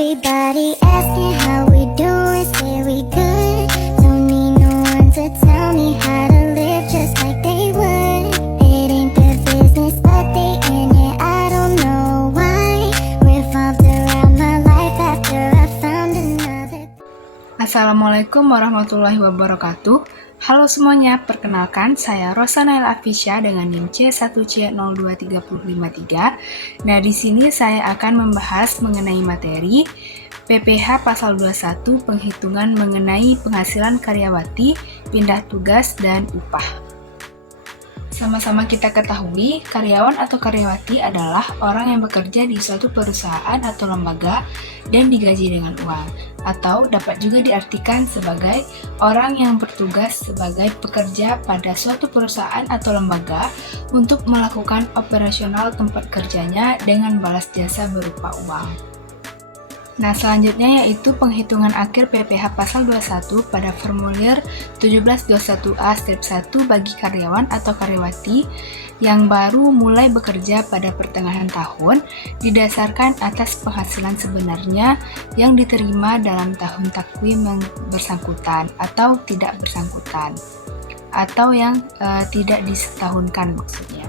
Everybody asking how we doing, say we good. Don't need no one to tell me how to live just like they would. It ain't their business, but they in it, I don't know why. Revolved around my life after I found another. Assalamualaikum warahmatullahi wabarakatuh. Halo semuanya, perkenalkan saya Rosanael Afisya dengan NIM C1C02353. Nah, di sini saya akan membahas mengenai materi PPH Pasal 21 penghitungan mengenai penghasilan karyawati, pindah tugas, dan upah. Sama-sama kita ketahui, karyawan atau karyawati adalah orang yang bekerja di suatu perusahaan atau lembaga dan digaji dengan uang, atau dapat juga diartikan sebagai orang yang bertugas sebagai pekerja pada suatu perusahaan atau lembaga untuk melakukan operasional tempat kerjanya dengan balas jasa berupa uang. Nah, selanjutnya yaitu penghitungan akhir PPH Pasal 21 pada formulir 1721A-1 bagi karyawan atau karyawati yang baru mulai bekerja pada pertengahan tahun didasarkan atas penghasilan sebenarnya yang diterima dalam tahun takwim yang bersangkutan atau tidak bersangkutan, atau yang tidak disetahunkan maksudnya.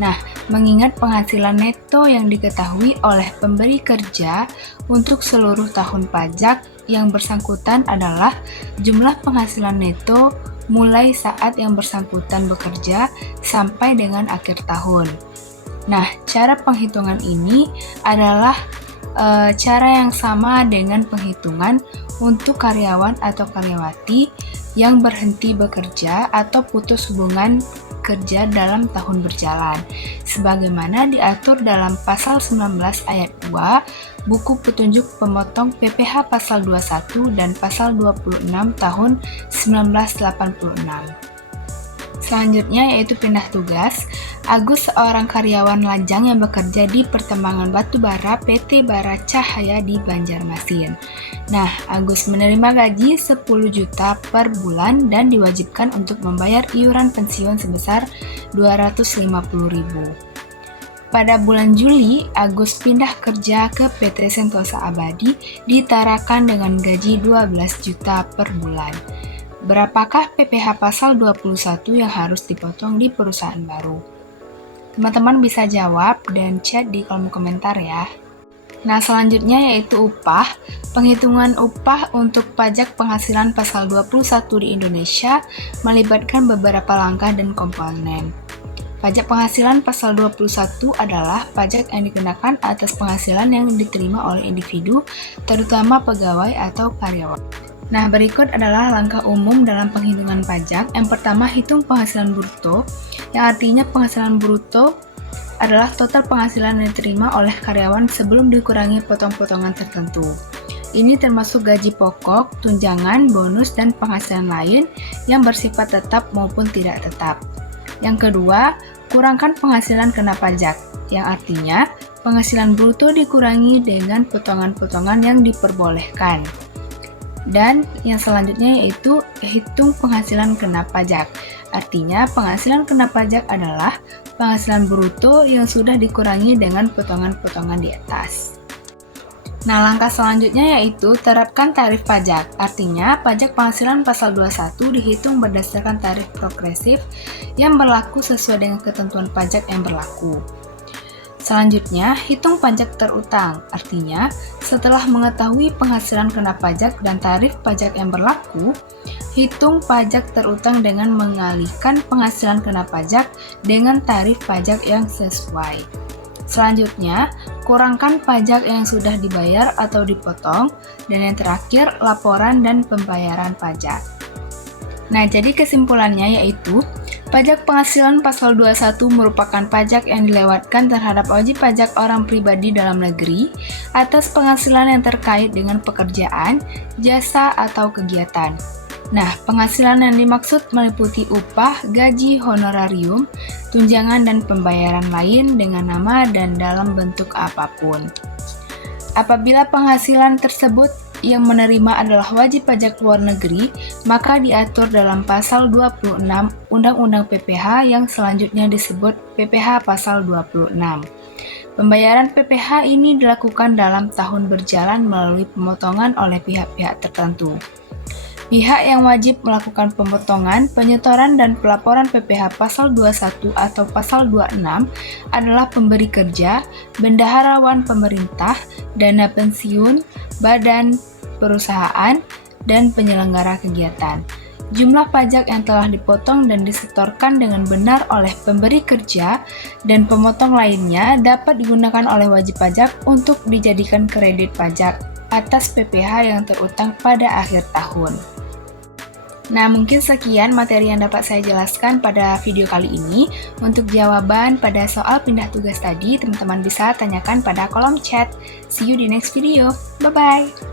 Nah, mengingat penghasilan neto yang diketahui oleh pemberi kerja untuk seluruh tahun pajak yang bersangkutan adalah jumlah penghasilan neto mulai saat yang bersangkutan bekerja sampai dengan akhir tahun. Nah, cara penghitungan ini adalah cara yang sama dengan penghitungan untuk karyawan atau karyawati yang berhenti bekerja atau putus hubungan kerja dalam tahun berjalan, sebagaimana diatur dalam Pasal 19 Ayat 2 Buku Petunjuk Pemotong PPH Pasal 21 dan Pasal 26 tahun 1986. Selanjutnya yaitu pindah tugas. Agus seorang karyawan lajang yang bekerja di Pertambangan Batubara PT Bara Cahaya di Banjarmasin. Nah, Agus menerima gaji 10 juta per bulan dan diwajibkan untuk membayar iuran pensiun sebesar 250.000. Pada bulan Juli, Agus pindah kerja ke PT Sentosa Abadi di Tarakan dengan gaji 12 juta per bulan. Berapakah PPH Pasal 21 yang harus dipotong di perusahaan baru? Teman-teman bisa jawab dan chat di kolom komentar ya. Nah, selanjutnya yaitu upah. Penghitungan upah untuk pajak penghasilan Pasal 21 di Indonesia melibatkan beberapa langkah dan komponen. Pajak penghasilan Pasal 21 adalah pajak yang dikenakan atas penghasilan yang diterima oleh individu, terutama pegawai atau karyawan. Nah, berikut adalah langkah umum dalam penghitungan pajak. Yang pertama, hitung penghasilan bruto, yang artinya penghasilan bruto adalah total penghasilan yang diterima oleh karyawan sebelum dikurangi potong-potongan tertentu. Ini termasuk gaji pokok, tunjangan, bonus, dan penghasilan lain yang bersifat tetap maupun tidak tetap. Yang kedua, kurangkan penghasilan kena pajak, yang artinya penghasilan bruto dikurangi dengan potongan-potongan yang diperbolehkan. Dan yang selanjutnya yaitu hitung penghasilan kena pajak. Artinya penghasilan kena pajak adalah penghasilan bruto yang sudah dikurangi dengan potongan-potongan di atas. Nah, langkah selanjutnya yaitu terapkan tarif pajak. Artinya pajak penghasilan Pasal 21 dihitung berdasarkan tarif progresif yang berlaku sesuai dengan ketentuan pajak yang berlaku. Selanjutnya, hitung pajak terutang. Artinya, setelah mengetahui penghasilan kena pajak dan tarif pajak yang berlaku, hitung pajak terutang dengan mengalihkan penghasilan kena pajak dengan tarif pajak yang sesuai. Selanjutnya, kurangkan pajak yang sudah dibayar atau dipotong. Dan yang terakhir, laporan dan pembayaran pajak. Nah, jadi kesimpulannya yaitu pajak penghasilan Pasal 21 merupakan pajak yang dilewatkan terhadap wajib pajak orang pribadi dalam negeri atas penghasilan yang terkait dengan pekerjaan, jasa, atau kegiatan. Nah, penghasilan yang dimaksud meliputi upah, gaji, honorarium, tunjangan, dan pembayaran lain dengan nama dan dalam bentuk apapun. Apabila penghasilan tersebut yang menerima adalah wajib pajak luar negeri, maka diatur dalam Pasal 26 Undang-Undang PPH yang selanjutnya disebut PPH Pasal 26. Pembayaran PPh ini dilakukan dalam tahun berjalan melalui pemotongan oleh pihak-pihak tertentu. Pihak yang wajib melakukan pemotongan, penyetoran, dan pelaporan PPh pasal 21 atau pasal 26 adalah pemberi kerja, bendaharawan pemerintah, dana pensiun, badan perusahaan, dan penyelenggara kegiatan. Jumlah pajak yang telah dipotong dan disetorkan dengan benar oleh pemberi kerja dan pemotong lainnya dapat digunakan oleh wajib pajak untuk dijadikan kredit pajak atas PPh yang terutang pada akhir tahun. Nah, mungkin sekian materi yang dapat saya jelaskan pada video kali ini. Untuk jawaban pada soal pindah tugas tadi, teman-teman bisa tanyakan pada kolom chat. See you di next video. Bye-bye!